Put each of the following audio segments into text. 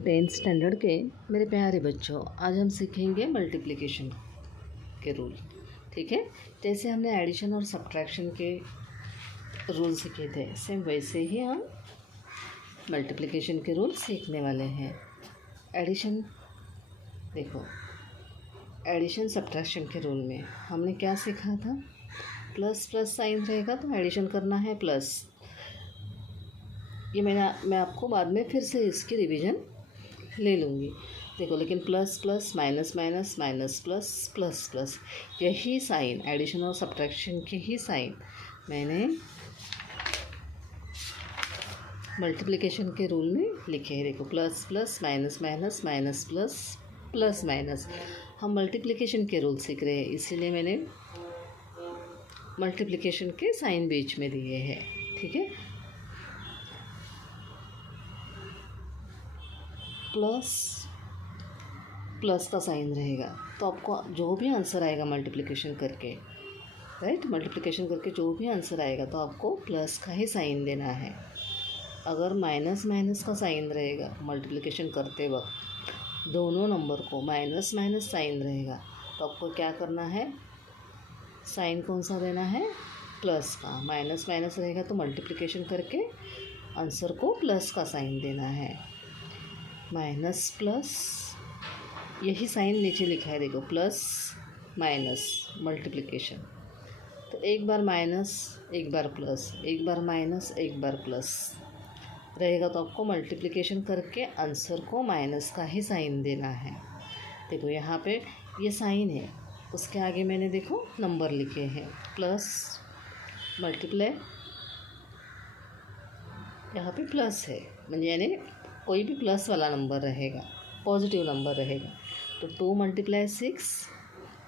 Tenth standard के मेरे प्यारे बच्चों, आज हम सीखेंगे मल्टीप्लिकेशन के रूल। ठीक है, जैसे हमने एडिशन और सब्ट्रैक्शन के रूल सीखे थे, सेम वैसे ही हम मल्टीप्लिकेशन के रूल सीखने वाले हैं। एडिशन देखो, एडिशन सब्ट्रैक्शन के रूल में हमने क्या सीखा था? प्लस प्लस साइन रहेगा तो एडिशन करना है प्लस। ये मैं आपको बाद में फिर से इसकी रिवीजन ले लूँगी। देखो, लेकिन plus plus minus minus minus plus plus plus, यही साइन एडिशन और सब्ट्रैक्शन के ही साइन मैंने मल्टीप्लिकेशन के रूल में लिखे हैं। देखो, plus plus minus minus minus plus plus minus. हम मल्टीप्लिकेशन के रूल सीख रहे हैं, इसीलिए मैंने मल्टीप्लिकेशन के साइन बीच में दिए हैं। ठीक है, प्लस प्लस का साइन रहेगा तो आपको जो भी आंसर आएगा मल्टीप्लिकेशन करके, राइट, मल्टीप्लिकेशन करके जो भी आंसर आएगा तो आपको प्लस का ही साइन देना है। अगर माइनस माइनस का साइन रहेगा मल्टीप्लिकेशन करते वक्त, दोनों नंबर को माइनस माइनस साइन रहेगा तो आपको क्या करना है? साइन कौन सा देना है? प्लस का। माइनस माइनस रहेगा तो मल्टीप्लिकेशन करके आंसर को प्लस का साइन देना है। माइनस प्लस, यही साइन नीचे लिखा है, देखो, प्लस माइनस मल्टीप्लिकेशन। तो एक बार माइनस, एक बार प्लस, एक बार माइनस, एक बार प्लस रहेगा तो आपको मल्टीप्लिकेशन करके आंसर को माइनस का ही साइन देना है। देखो, यहाँ पे ये साइन है, उसके आगे मैंने देखो नंबर लिखे हैं, प्लस मल्टीप्लाई, यहाँ पे प्लस है, म्हणजे यानी कोई भी प्लस वाला नंबर रहेगा, पॉजिटिव नंबर रहेगा। तो 2 × 6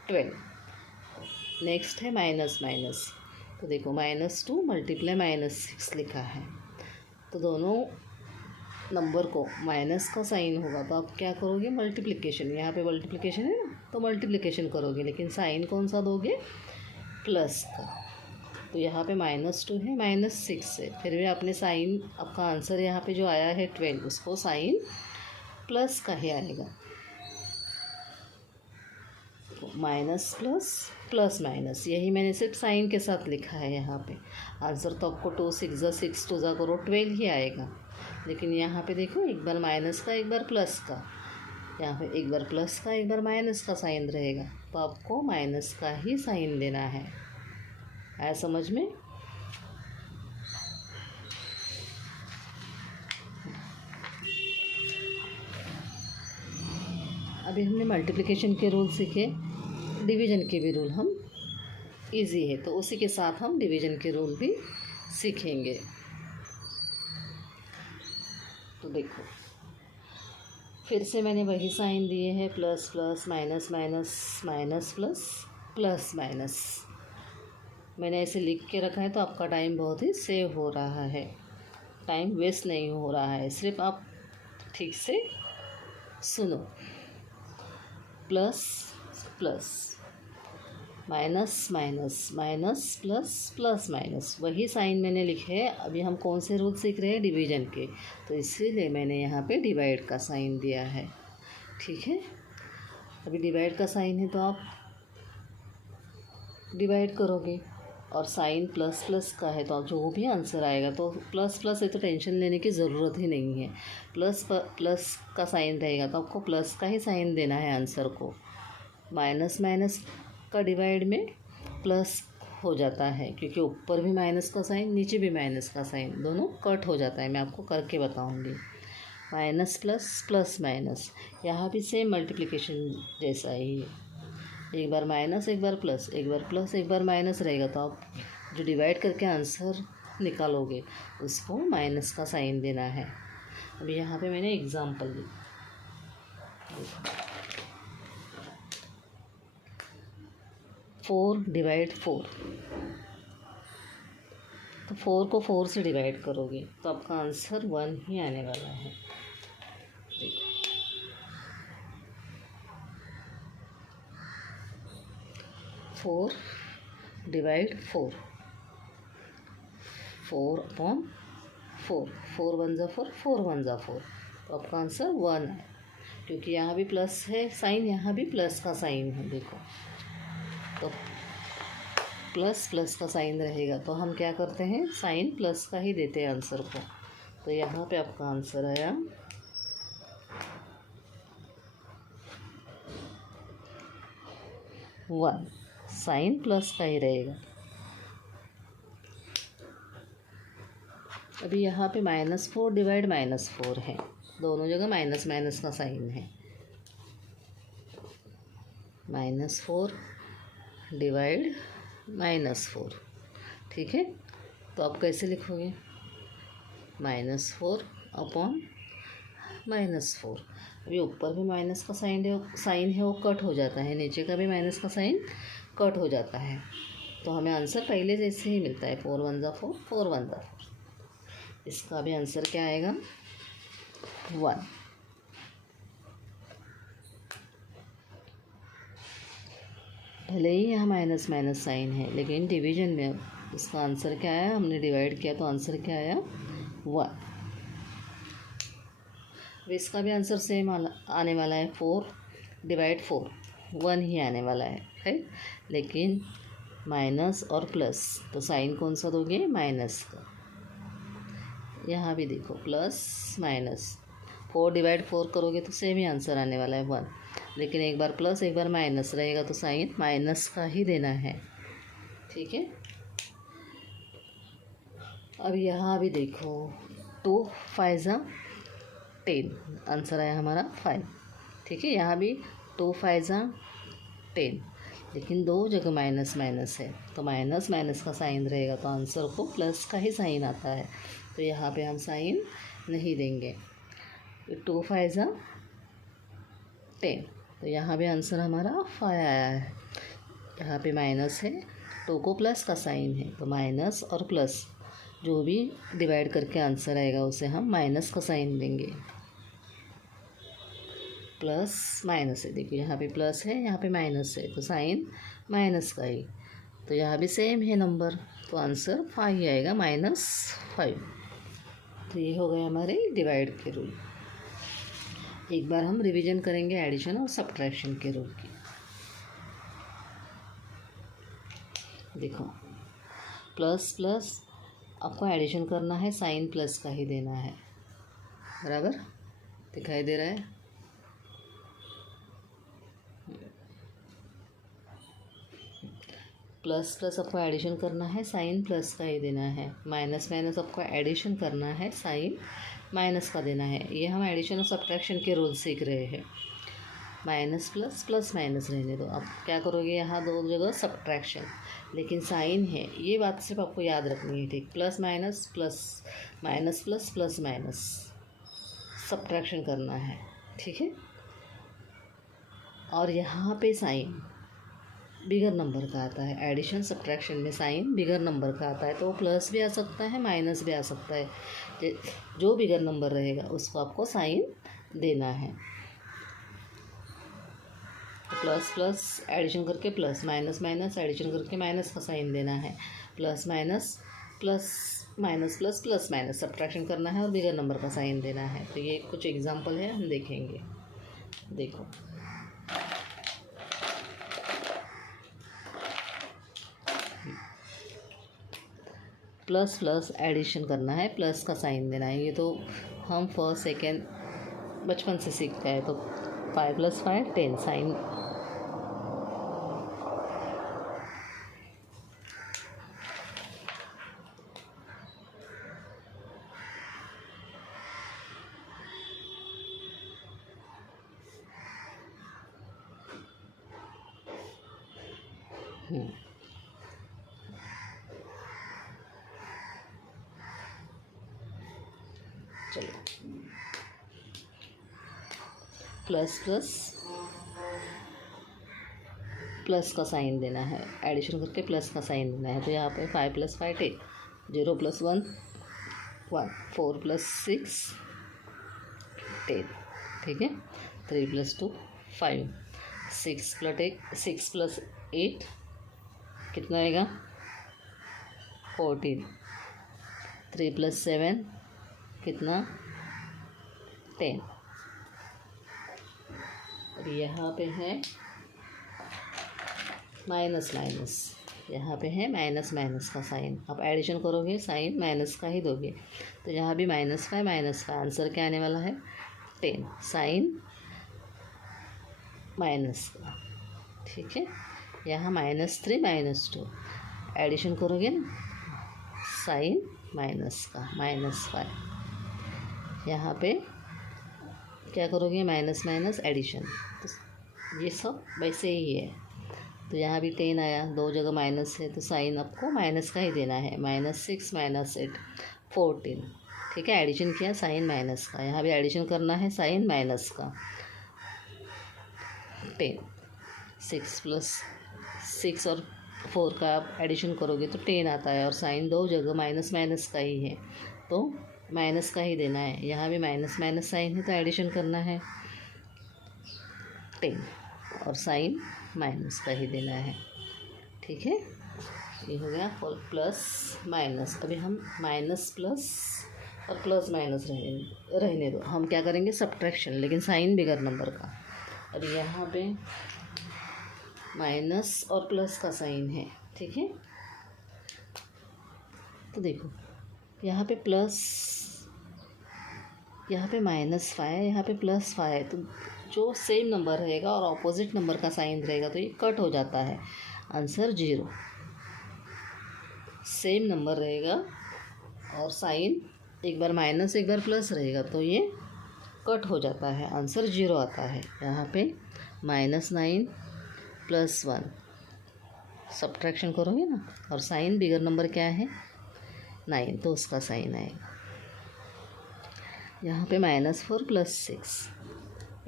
12। नेक्स्ट है माइनस माइनस, तो देखो -2 × -6 लिखा है। तो दोनों नंबर को माइनस का साइन होगा तो आप क्या करोगे? मल्टीप्लिकेशन, यहाँ पे मल्टीप्लिकेशन है ना, तो मल्टीप्लिकेशन करोगे, लेकिन साइन कौन सा दोगे? प्लस का। तो यहाँ पे -2 है, -6 है, फिर भी आपने साइन, आपका आंसर यहाँ पे जो आया है 12, उसको साइन प्लस का ही आएगा। माइनस प्लस प्लस माइनस, यही मैंने सिर्फ साइन के साथ लिखा है यहाँ पे। आंसर तो आपको 2 6 × 6 2 करो 12 ही आएगा, लेकिन यहाँ पे देखो, एक बार माइनस का, एक बार प्लस का, यहाँ पे एक बार प्लस का, एक बार माइनस का साइन रहेगा तो आपको माइनस का ही साइन देना है। आया समझ में? अभी हमने मल्टीप्लिकेशन के रूल सीखे, डिवीज़न के भी रूल हम इजी है, तो उसी के साथ हम डिवीज़न के रूल भी सीखेंगे। तो देखो, फिर से मैंने वही साइन दिए हैं, plus plus minus minus minus plus plus minus. मैंने ऐसे लिख के रखा है तो आपका टाइम बहुत ही सेव हो रहा है, टाइम वेस्ट नहीं हो रहा है, सिर्फ आप ठीक से सुनो। Plus plus, minus minus minus plus plus minus, वही साइन मैंने लिखे हैं। अभी हम कौन से रूल सीख रहे हैं? डिवीज़न के, तो इसीलिए मैंने यहाँ पे डिवाइड का साइन दिया है। ठीक है, अभी डिवाइड का साइन है तो आप डिवाइड करोगे, और साइन प्लस प्लस का है तो जो भी आंसर आएगा तो प्लस प्लस है, तो टेंशन लेने की ज़रूरत ही नहीं है। प्लस प्लस का साइन रहेगा तो आपको प्लस का ही साइन देना है आंसर को। माइनस माइनस का डिवाइड में प्लस हो जाता है, क्योंकि ऊपर भी माइनस का साइन, नीचे भी माइनस का साइन, दोनों कट हो जाता है। मैं आपको करके बताऊंगी। माइनस प्लस प्लस माइनस, यहाँ भी सेम मल्टीप्लिकेशन जैसा ही है, एक बार माइनस, एक बार प्लस, एक बार प्लस, एक बार माइनस रहेगा तो आप जो डिवाइड करके आंसर निकालोगे उसको माइनस का साइन देना है। अभी यहाँ पे मैंने एग्जाम्पल ली, 4 / 4, तो 4 को 4 से डिवाइड करोगे तो आपका आंसर 1 ही आने वाला है। देखो, 4 / 4, 4/4, 4 1 × 4, 4 1 × 4, तो तो आपका आंसर 1 है, क्योंकि यहाँ भी प्लस है साइन, यहाँ भी प्लस का साइन है। देखो तो प्लस प्लस का साइन रहेगा तो हम क्या करते हैं, साइन प्लस का ही देते हैं आंसर को। तो यहाँ पे आपका आंसर आया 1, साइन प्लस का ही रहेगा। अभी यहाँ पे -4 डिवाइड -4 है, दोनों जगह माइनस माइनस का साइन है। -4 डिवाइड -4, ठीक है। तो आप कैसे लिखोगे, -4 अपॉन -4। अभी ऊपर भी माइनस का साइन है वो कट हो जाता है, नीचे का भी माइनस का साइन कट हो जाता है। तो हमें आंसर पहले जैसे ही मिलता है, 4 1 ज़ा 4, 4 1 ज़ा 4। इसका भी आंसर क्या आएगा, 1। भले ही यहाँ माइनस माइनस साइन है, लेकिन डिवीजन में इसका आंसर क्या आया, हमने डिवाइड किया तो आंसर क्या आया, 1। इसका भी आंसर सेम आने वाला है, 4 डिवाइड 4, 1 ही आने वाला है, राइट। लेकिन माइनस और प्लस, तो साइन कौन सा दोगे, माइनस का। यहाँ भी देखो प्लस माइनस, 4 डिवाइड 4 करोगे तो सेम ही आंसर आने वाला है, 1। लेकिन एक बार प्लस एक बार माइनस रहेगा तो साइन माइनस का ही देना है, ठीक है। अब यहाँ भी देखो 2 5 ज़ा 10, आंसर आया हमारा 5, ठीक है। यहाँ भी 2 5 ज़ा 10, लेकिन दो जगह माइनस माइनस है तो माइनस माइनस का साइन रहेगा तो आंसर को प्लस का ही साइन आता है। तो यहाँ पे हम साइन नहीं देंगे। 2 5 ज़ा 10, तो यहाँ भी आंसर हमारा 5 आया है। यहाँ पे माइनस है, 2 को प्लस का साइन है तो माइनस और प्लस जो भी डिवाइड करके आंसर आएगा उसे हम माइनस का साइन देंगे। प्लस माइनस है, देखिए यहाँ पे प्लस है यहाँ पे माइनस है तो साइन माइनस का ही। तो यहाँ भी सेम है नंबर, तो आंसर 5 ही आएगा, -5। तो ये हो गए हमारे डिवाइड के रूल। एक बार हम रिवीजन करेंगे एडिशन और सब्ट्रैक्शन के रूल की। देखो प्लस प्लस आपको एडिशन करना है, साइन प्लस का ही देना है, बराबर दिखाई दे रहा है। प्लस प्लस आपको एडिशन करना है, साइन प्लस का ही देना है। माइनस माइनस आपको एडिशन करना है, साइन माइनस का देना है। ये हम एडिशन और सब्ट्रैक्शन के रूल सीख रहे हैं। माइनस प्लस प्लस माइनस रहने दो। आप क्या करोगे, यहाँ दो जगह सब्ट्रैक्शन, लेकिन साइन है, ये बात सिर्फ आपको याद रखनी है, ठीक। Plus minus plus minus subtraction करना है, ठीक है। और यहाँ पे साइन बिगर नंबर का आता है, एडिशन सब्ट्रैक्शन में साइन बिगर नंबर का आता है, तो प्लस भी आ सकता है माइनस भी आ सकता है। जो बिगर नंबर रहेगा उसको आपको साइन देना है। तो प्लस प्लस एडिशन करके प्लस, माइनस माइनस एडिशन करके माइनस का साइन देना है। Plus minus plus minus subtraction करना है और बिगर नंबर का साइन देना है। तो ये कुछ एग्जांपल है, हम देखेंगे। देखो प्लस प्लस एडिशन करना है, प्लस का साइन देना है। ये तो हम फर्स्ट सेकेंड बचपन से सीखते हैं। तो 5 + 5 10 साइन चलो प्लस प्लस प्लस का साइन देना है, एडिशन करके प्लस का साइन देना है। तो यहाँ पे 5 + 5 10, 0 + 1 1, 4 + 6 10, ठीक है। 3 + 2 5, 6 + 8 कितना आएगा 14, 3 + 7 कितना 10। अब यहाँ पे है माइनस माइनस, यहाँ पे है माइनस माइनस का साइन। आप एडिशन करोगे साइन माइनस का ही दोगे, तो यहाँ भी -5 -5, आंसर क्या आने वाला है 10, साइन माइनस का। ठीक है, यहाँ -3 -2 एडिशन करोगे ना, साइन माइनस का -5। यहाँ पे क्या करोगे, माइनस माइनस एडिशन, तो ये सब वैसे ही है। तो यहाँ भी 10 आया, दो जगह माइनस है तो साइन आपको माइनस का ही देना है, -6 -8 14। ठीक है, एडिशन किया साइन माइनस का, यहाँ भी एडिशन करना है साइन माइनस का 10। 6 + 6 और 4 का आप एडिशन करोगे तो 10 आता है, और साइन दो जगह माइनस माइनस का ही है तो माइनस का ही देना है। यहाँ भी माइनस माइनस साइन है तो एडिशन करना है 10, और साइन माइनस का ही देना है। ठीक है, ये हो गया प्लस माइनस। अभी हम माइनस प्लस और प्लस माइनस रहने दो, हम क्या करेंगे सब्ट्रैक्शन, लेकिन साइन बिगर नंबर का। और यहाँ पे माइनस और प्लस का साइन है। ठीक है, तो देखो यहाँ पे प्लस, यहाँ पे -5, यहाँ पे +5, तो जो सेम नंबर रहेगा और ऑपोजिट नंबर का साइन रहेगा तो ये कट हो जाता है, आंसर 0। सेम नंबर रहेगा और साइन एक बार माइनस एक बार प्लस रहेगा तो ये कट हो जाता है, आंसर 0 आता है। यहाँ पे -9 + 1 सब्ट्रैक्शन करोगे ना, और साइन बिगर नंबर क्या है 9, तो उसका साइन आएगा। यहाँ पे -4 + 6,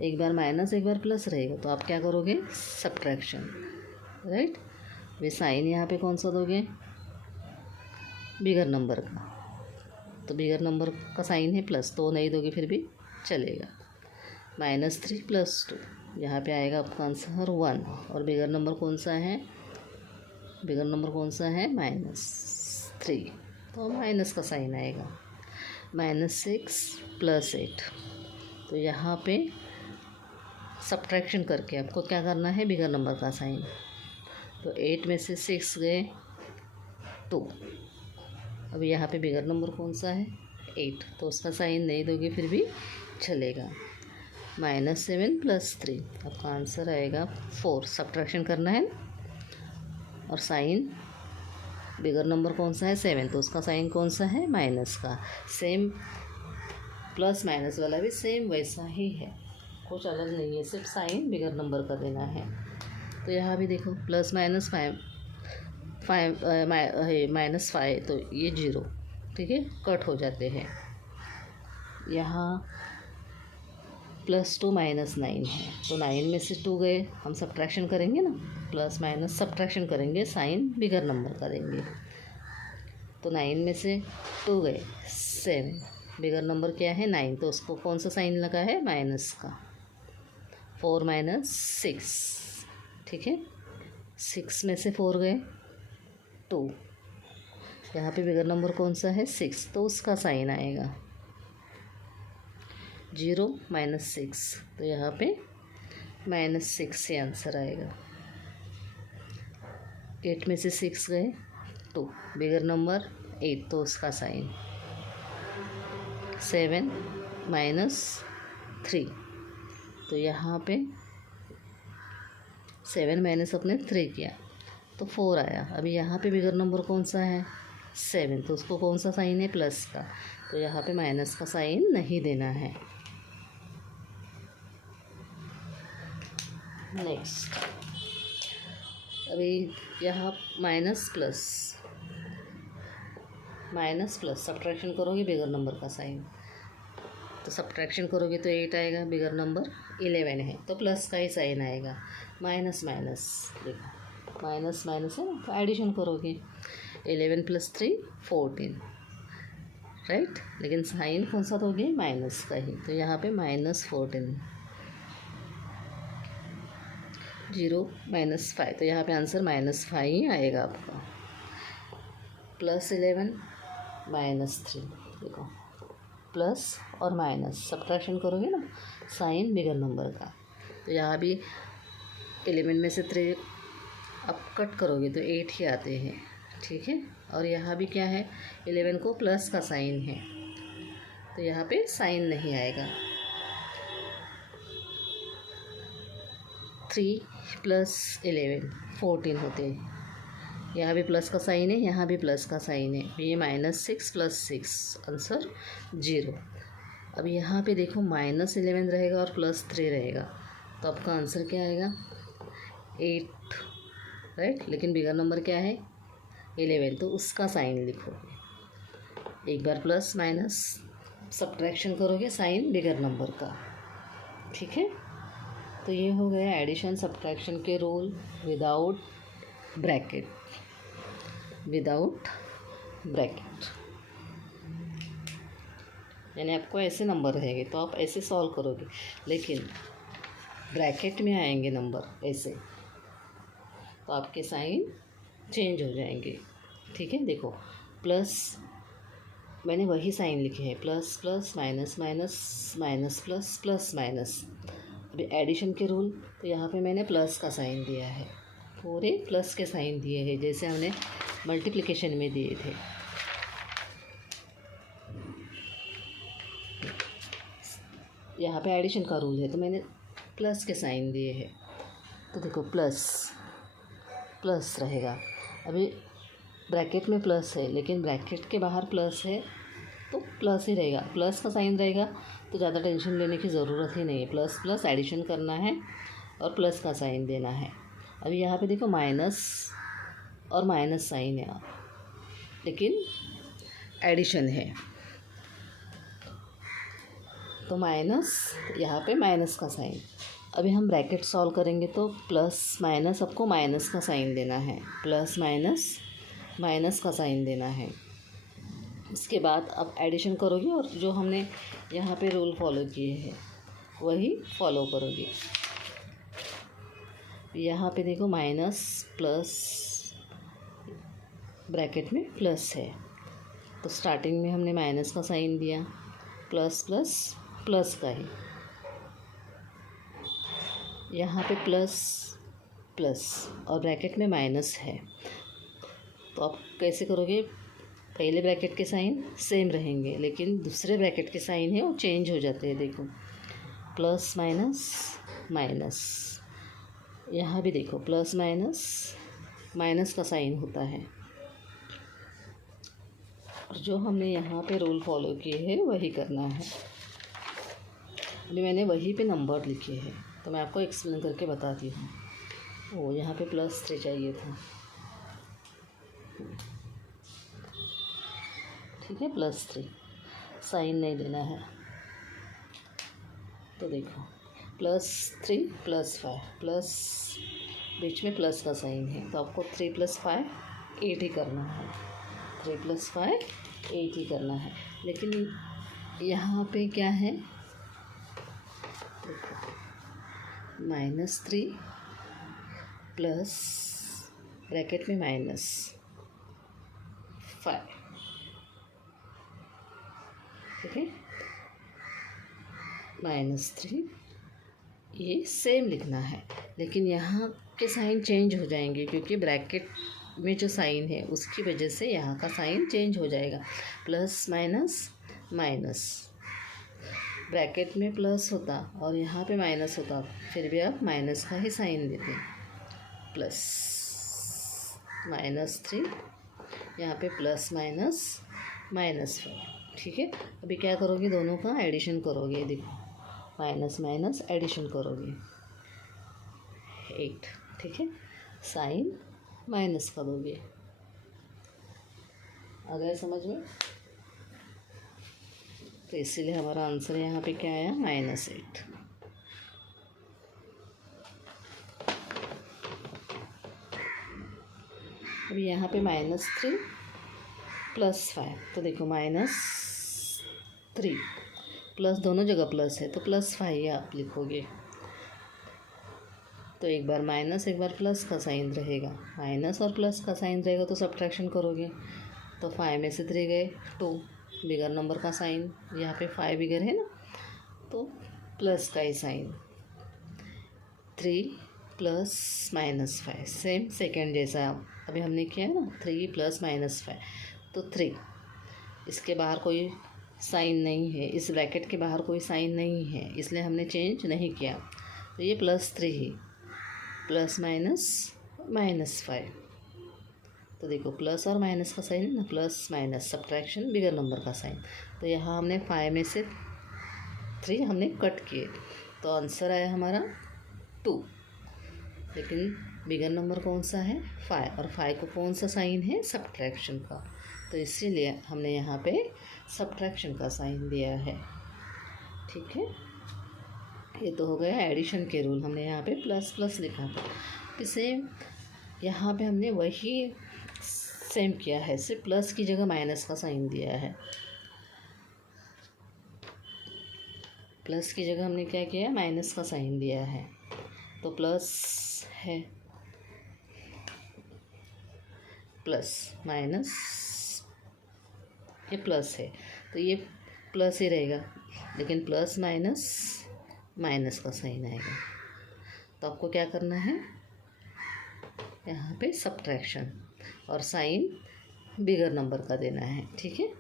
एक बार माइनस एक बार प्लस रहेगा तो आप क्या करोगे सब्ट्रैक्शन, राइट। वे साइन यहाँ पे कौन सा दोगे, बिगर नंबर का, तो बिगर नंबर का साइन है प्लस, तो नहीं दोगे फिर भी चलेगा। -3 + 2, यहाँ पे आएगा आपका आंसर 1, और बिगर नंबर कौन सा है, बिगर नंबर कौन सा है -3, तो माइनस का साइन आएगा। -6 + 8, तो यहाँ पे सब्ट्रैक्शन करके आपको क्या करना है बिगर नंबर का साइन, तो 8 में से 6 गए 2, अब यहाँ पे बिगर नंबर कौन सा है 8, तो उसका साइन नहीं दोगे फिर भी चलेगा। -7 + 3, आपका आंसर आएगा 4, सब्ट्रैक्शन करना है, और साइन बिगर नंबर कौन सा है 7, तो उसका साइन कौन सा है माइनस का। सेम प्लस माइनस वाला भी सेम वैसा ही है, कुछ अलग नहीं है, सिर्फ साइन बिगर नंबर का देना है। तो यहाँ भी देखो +-5 -5, तो ये 0, ठीक है, कट हो जाते हैं। यहाँ +2 -9 है, तो 9 में से 2 गए, हम सब्ट्रैक्शन करेंगे ना, प्लस माइनस सब्ट्रैक्शन करेंगे, साइन बिगर नंबर का देंगे। तो 9 में से 2 गए 7, बिगर नंबर क्या है 9, तो उसको कौन सा साइन लगा है माइनस का। 4 - 6, ठीक है, 6 में से 4 गए 2, यहाँ पे बिगर नंबर कौन सा है 6, तो उसका साइन आएगा 0 - 6, तो यहाँ पे -6 से आंसर आएगा। 8 में से 6 गए 2, बिगर नंबर 8, तो उसका साइन 7 - 3, तो यहाँ पे 7 माइनस अपने 3 किया तो 4 आया। अभी यहाँ पे बिगर नंबर कौन सा है 7, तो उसको कौन सा साइन है प्लस का, तो यहाँ पे माइनस का साइन नहीं देना है। नेक्स्ट, अभी यहाँ माइनस प्लस सब्ट्रैक्शन करोगे बिगर नंबर का साइन, तो सब्ट्रैक्शन करोगे तो 8 आएगा, बिगर नंबर 11 है तो प्लस का ही साइन आएगा। माइनस देखो माइनस है ना, तो एडिशन करोगे 11 + 3 14, राइट, लेकिन साइन कौन सा दोगे माइनस का ही, तो यहाँ पे -14, 0 - 5, तो यहाँ पे आंसर -5 ही आएगा आपका। +11 - 3, देखो प्लस और माइनस सब्ट्रैक्शन करोगे ना साइन बिगर नंबर का, तो यहाँ भी 11 में से 3 अब कट करोगे तो 8 ही आते हैं, ठीक है। और यहाँ भी क्या है, 11 को प्लस का साइन है तो यहाँ पे साइन नहीं आएगा। 3 प्लस 11 14 होते हैं। यहाँ भी प्लस का साइन है, यहाँ भी प्लस का साइन है, ये -6 + 6 आंसर 0। अब यहाँ पे देखो -11 रहेगा और +3 रहेगा, तो आपका आंसर क्या आएगा 8, राइट। लेकिन बिगर नंबर क्या है 11, तो उसका साइन लिखोगे। एक बार प्लस माइनस सब्ट्रैक्शन करोगे साइन बिगर नंबर का, ठीक है। तो ये हो गया एडिशन सब्ट्रैक्शन के रूल विदाउट ब्रैकेट, यानी आपको ऐसे नंबर रहेंगे तो आप ऐसे सॉल्व करोगे, लेकिन ब्रैकेट में आएंगे नंबर ऐसे तो आपके साइन चेंज हो जाएंगे, ठीक है। देखो प्लस मैंने वही साइन लिखे हैं, plus plus minus minus minus plus plus minus. अभी एडिशन के रूल, तो यहाँ पे मैंने प्लस का साइन दिया है, पूरे प्लस के साइन दिए हैं जैसे हमने मल्टीप्लिकेशन में दिए थे। यहाँ पे एडिशन का रूल है तो मैंने प्लस के साइन दिए हैं, तो देखो प्लस प्लस रहेगा। अभी ब्रैकेट में प्लस है लेकिन ब्रैकेट के बाहर प्लस है तो प्लस ही रहेगा, प्लस का साइन रहेगा तो ज़्यादा टेंशन लेने की ज़रूरत ही नहीं है। प्लस प्लस एडिशन करना है और प्लस का साइन देना है। अभी यहाँ पे देखो माइनस और माइनस साइन है लेकिन एडिशन है, तो माइनस यहाँ पे माइनस का साइन। अभी हम ब्रैकेट सॉल्व करेंगे तो प्लस माइनस आपको माइनस का साइन देना है, प्लस माइनस माइनस का साइन देना है। इसके बाद आप एडिशन करोगे और जो हमने यहाँ पे रूल फॉलो किए हैं वही फॉलो करोगे। यहाँ पे देखो माइनस प्लस ब्रैकेट में प्लस है तो स्टार्टिंग में हमने माइनस का साइन दिया, प्लस प्लस प्लस का ही। यहाँ पे प्लस प्लस और ब्रैकेट में माइनस है तो आप कैसे करोगे, पहले ब्रैकेट के साइन सेम रहेंगे लेकिन दूसरे ब्रैकेट के साइन है वो चेंज हो जाते हैं। देखो प्लस माइनस माइनस, यहाँ भी देखो प्लस माइनस माइनस का साइन होता है। और जो हमने यहाँ पे रूल फॉलो किए हैं वही करना है। अभी मैंने वहीं पे नंबर लिखे हैं तो मैं आपको एक्सप्लेन करके बताती हूँ। ओ यहाँ पे +3 चाहिए था, ठीक है, +3 साइन नहीं देना है। तो देखो +3 +5 प्लस बीच में प्लस का साइन है तो आपको 3 + 5 8 ही करना है, 3 + 5 8 ही करना है। लेकिन यहाँ पे क्या है, -3 प्लस ब्रैकेट में -5, ठीक है, -3 ये सेम लिखना है। लेकिन यहाँ के साइन चेंज हो जाएंगे क्योंकि ब्रैकेट में जो साइन है उसकी वजह से यहाँ का साइन चेंज हो जाएगा। प्लस माइनस माइनस, ब्रैकेट में प्लस होता और यहाँ पे माइनस होता, फिर भी आप माइनस का ही साइन देते, प्लस -3 यहाँ पे प्लस माइनस -5, ठीक है। अभी क्या करोगे, दोनों का एडिशन करोगे। देखो माइनस माइनस एडिशन करोगे 8, ठीक है, साइन माइनस का दोगे। आ गया समझ में? तो इसीलिए हमारा आंसर यहाँ पे क्या आया, -8। अभी यहाँ पे -3 + 5, तो देखो -3 प्लस दोनों जगह प्लस है तो +5 आप लिखोगे। तो एक बार माइनस एक बार प्लस का साइन रहेगा, माइनस और प्लस का साइन रहेगा तो सब्ट्रैक्शन करोगे तो 5 में से 3 गए 2, बिगर नंबर का साइन, यहाँ पे 5 बिगर है ना, तो प्लस का ही साइन। 3 प्लस -5 सेम सेकेंड जैसा अभी हमने किया है ना, 3 प्लस -5 तो 3। इसके बाहर कोई साइन नहीं है, इस ब्रैकेट के बाहर कोई साइन नहीं है, इसलिए हमने चेंज नहीं किया, तो ये +3 ही, प्लस माइनस -5। तो देखो प्लस और माइनस का साइन है ना, प्लस माइनस सब्ट्रैक्शन बिगर नंबर का साइन। तो यहाँ हमने 5 में से 3 हमने कट किए, तो आंसर आया हमारा 2। लेकिन बिगर नंबर कौन सा है, 5, और 5 को कौन सा साइन है, सब्ट्रैक्शन का, तो इसीलिए हमने यहाँ पे सब्ट्रैक्शन का साइन दिया है। ठीक है, ये तो हो गया एडिशन के रूल, हमने यहाँ पे प्लस प्लस लिखा था। इसे यहाँ पे हमने वही सेम किया है, सिर्फ प्लस की जगह माइनस का साइन दिया है। प्लस की जगह हमने क्या किया, माइनस का साइन दिया है, तो प्लस है, प्लस माइनस, ये प्लस है तो ये प्लस ही रहेगा, लेकिन प्लस माइनस माइनस का साइन आएगा। तो आपको क्या करना है, यहाँ पे सब्ट्रैक्शन और साइन बिगर नंबर का देना है। ठीक है,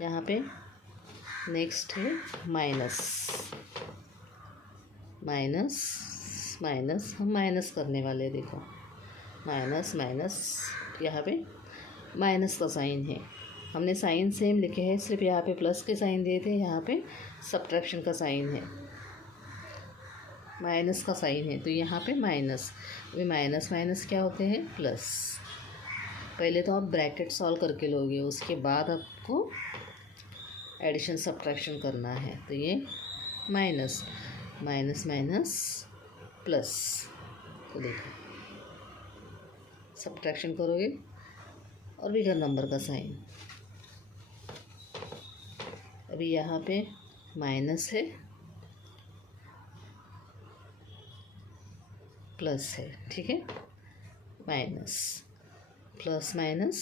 यहाँ पे नेक्स्ट है माइनस, माइनस माइनस हम माइनस करने वाले, देखो माइनस माइनस, यहाँ पे माइनस का साइन है, हमने साइन सेम लिखे हैं, सिर्फ यहाँ पे प्लस के साइन दिए थे, यहाँ पे सब्ट्रैक्शन का साइन है, माइनस का साइन है, तो यहाँ पे माइनस। अभी माइनस माइनस क्या होते हैं, प्लस। पहले तो आप ब्रैकेट सॉल्व करके लोगे, उसके बाद आपको एडिशन सब्ट्रैक्शन करना है। तो ये माइनस माइनस माइनस प्लस, तो देखो सब्ट्रैक्शन करोगे और बिगर नंबर का साइन। अभी यहाँ पे माइनस है, प्लस है, ठीक है, माइनस प्लस माइनस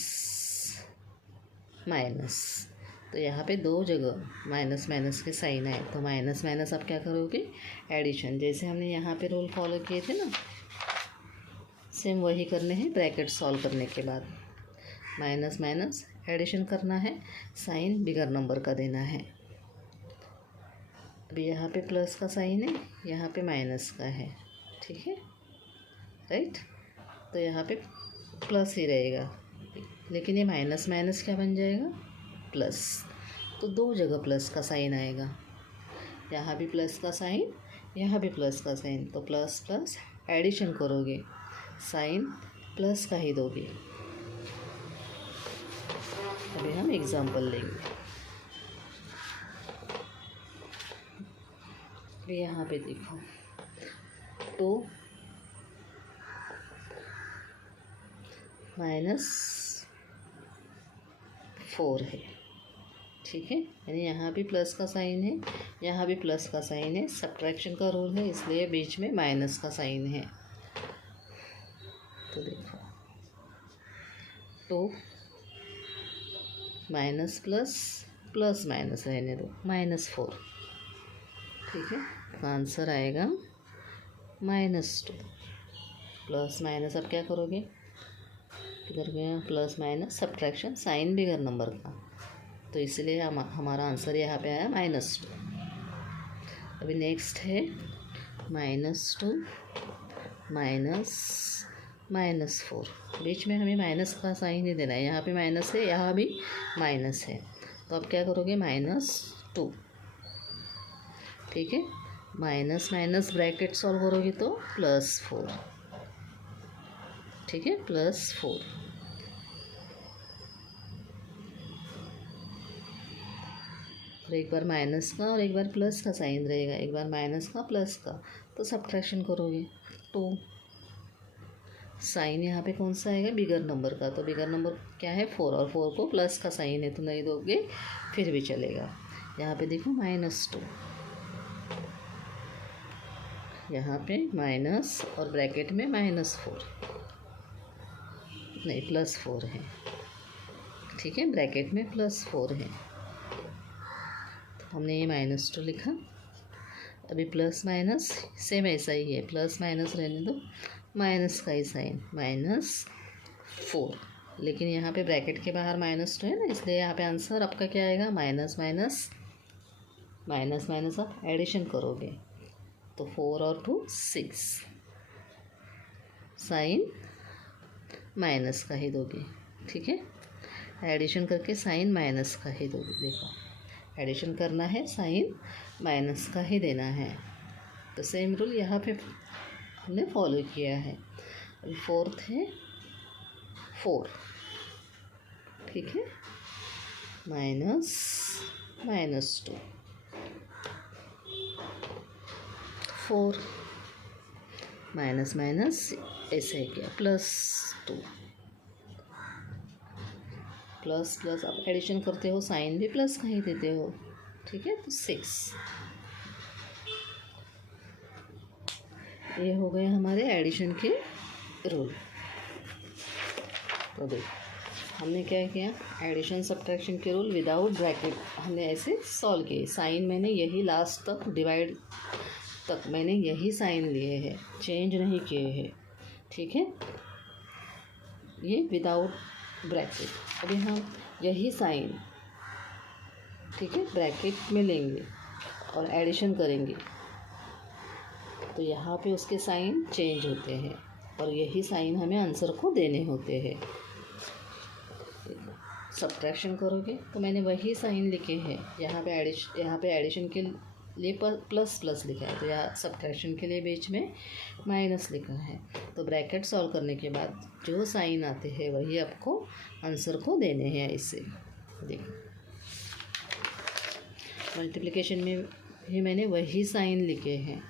माइनस, तो यहाँ पे दो जगह माइनस माइनस के साइन आए, तो माइनस माइनस आप क्या करोगे, एडिशन। जैसे हमने यहाँ पे रूल फॉलो किए थे ना, सेम वही करने हैं ब्रैकेट सॉल्व करने के बाद। माइनस माइनस एडिशन करना है, साइन बिगर नंबर का देना है। अभी यहाँ पे प्लस का साइन है, यहाँ पे माइनस का है, ठीक है, राइट। तो यहाँ पे प्लस ही रहेगा, लेकिन ये माइनस माइनस क्या बन जाएगा, प्लस। तो दो जगह प्लस का साइन आएगा, यहाँ भी प्लस का साइन, यहाँ भी प्लस का साइन, तो प्लस प्लस एडिशन करोगे, साइन प्लस का ही दोगे। अभी हम एग्जाम्पल लेंगे। अभी यहाँ पे देखो, 2 -4 है, ठीक है, यानी यहाँ भी प्लस का साइन है, यहाँ भी प्लस का साइन है। सब्ट्रैक्शन का रूल है, इसलिए बीच में माइनस का साइन है। तो देखो 2 माइनस प्लस प्लस माइनस रहने दो, -4, ठीक है, तो आंसर आएगा -2। प्लस माइनस अब क्या करोगे, किधर गया, plus minus subtraction, sign bigger number का, तो इसलिए हमारा आंसर यहाँ पे आया -2। अभी नेक्स्ट है -2 -4, बीच में हमें माइनस का साइन ही देना है, यहाँ पे माइनस है, यहाँ भी माइनस है, तो अब क्या करोगे, -2, ठीक है, माइनस माइनस ब्रैकेट सॉल्व करोगे तो +4, ठीक है, +4। और एक बार माइनस का और एक बार प्लस का साइन रहेगा, एक बार माइनस का प्लस का, तो सब्ट्रैक्शन करोगे, 2 साइन यहाँ पे कौन सा आएगा, बिगर नंबर का, तो बिगर नंबर क्या है, 4, और 4 को प्लस का साइन है तो नहीं दोगे फिर भी चलेगा। यहाँ पे देखो -2, यहाँ पे माइनस और ब्रैकेट में -4 नहीं +4 है, ठीक है, ब्रैकेट में +4 है, हमने ये -2 लिखा। अभी प्लस माइनस सेम ऐसा ही है, प्लस माइनस रहने दो, माइनस का ही साइन, -4। लेकिन यहाँ पे ब्रैकेट के बाहर -2 है ना, इसलिए यहाँ पे आंसर आपका क्या आएगा, माइनस माइनस माइनस माइनस आप एडिशन करोगे तो 4 और 2 6, साइन माइनस का ही दोगे। ठीक है, एडिशन करके साइन माइनस का ही दोगे। देखो एडिशन करना है, साइन माइनस का ही देना है। तो सेम रूल यहाँ पे हमने फॉलो किया है। अभी फोर्थ है 4, ठीक है, -2 4 माइनस माइनस ऐसे है क्या, +2 प्लस प्लस आप एडिशन करते हो, साइन भी प्लस का ही देते हो। ठीक है, तो 6 ये हो गए हमारे एडिशन के रूल। तो देखो हमने क्या किया, एडिशन सब्ट्रैक्शन के रूल विदाउट ब्रैकेट हमने ऐसे सॉल्व किए। साइन मैंने यही लास्ट तक डिवाइड तक मैंने यही साइन लिए हैं, चेंज नहीं किए हैं। ठीक है, ये विदाउट ब्रैकेट। अभी हम यही साइन, ठीक है, ब्रैकेट में लेंगे और एडिशन करेंगे तो यहाँ पे उसके साइन चेंज होते हैं और यही साइन हमें आंसर को देने होते हैं। सब्ट्रैक्शन करोगे तो मैंने वही साइन लिखे हैं, यहाँ पे एडिशन के लिए प्लस प्लस लिखा है, तो यहाँ सब्ट्रैक्शन के लिए बीच में माइनस लिखा है। तो ब्रैकेट सॉल्व करने के बाद जो साइन आते हैं वही आपको आंसर को देने हैं। इससे देखो मल्टीप्लिकेशन में भी मैंने वही साइन लिखे हैं,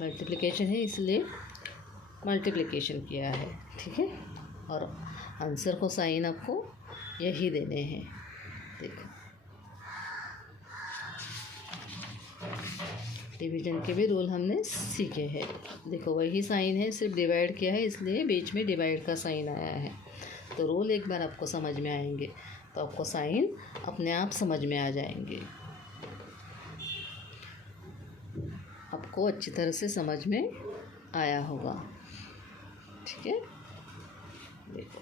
मल्टीप्लिकेशन है इसलिए मल्टीप्लिकेशन किया है। ठीक है, और आंसर को साइन आपको यही देने हैं। देखो डिवीजन के भी रूल हमने सीखे हैं। देखो वही साइन है, सिर्फ डिवाइड किया है इसलिए बीच में डिवाइड का साइन आया है। तो रूल एक बार आपको समझ में आएंगे तो आपको साइन अपने आप समझ में आ जाएंगे, आपको अच्छी तरह से समझ में आया होगा। ठीक है, देखो